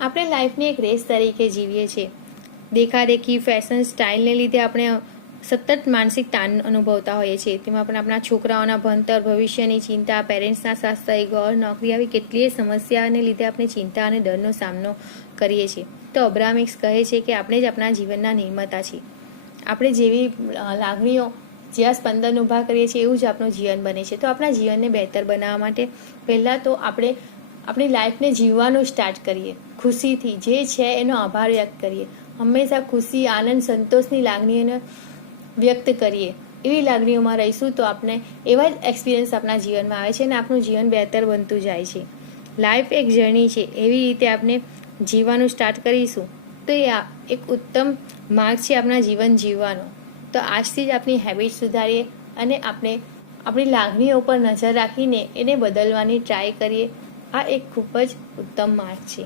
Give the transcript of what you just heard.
આપણે લાઈફને એક રેસ તરીકે જીવીએ છીએ. દેખાદેખી ફેશન સ્ટાઇલને લીધે આપણે સતત માનસિક તાણ અનુભવતા હોઈએ છીએ. તેમાં પણ આપણા છોકરાઓના ભણતર, ભવિષ્યની ચિંતા, પેરેન્ટ્સના સ્વાસ્થ્ય, ઘર, નોકરી આવી કેટલીય સમસ્યાને લીધે આપણે ચિંતા અને ડરનો સામનો કરીએ છીએ. તો અબ્રાહમિક્સ કહે છે કે આપણે જ આપણા જીવનના નિર્માતા છીએ. આપણે જેવી લાગણીઓ, જેવા સ્પંદન ઊભા કરીએ છીએ એવું જ આપણું જીવન બને છે. તો આપણા જીવનને બહેતર બનાવવા માટે પહેલાં તો આપણે આપણી લાઈફને જીવવાનું સ્ટાર્ટ કરીએ. ખુશીથી જે છે એનો આભાર વ્યક્ત કરીએ. હંમેશા ખુશી, આનંદ, સંતોષની લાગણીઓને વ્યક્ત કરીએ. એવી લાગણીઓમાં રહીશું તો આપણે એવા જ એક્સપિરિયન્સ આપણા જીવનમાં આવે છે અને આપણું જીવન બહેતર બનતું જાય છે. લાઈફ એક જર્ની છે, એવી રીતે આપણે જીવવાનું સ્ટાર્ટ કરીશું તો એ એક ઉત્તમ માર્ગ છે આપણા જીવન જીવવાનો. તો આજથી જ આપણી હેબિટ સુધારીએ અને આપણે આપણી લાગણીઓ પર નજર રાખીને એને બદલવાની ટ્રાય કરીએ. આ એક ખૂબ જ ઉત્તમ માર્ગ છે.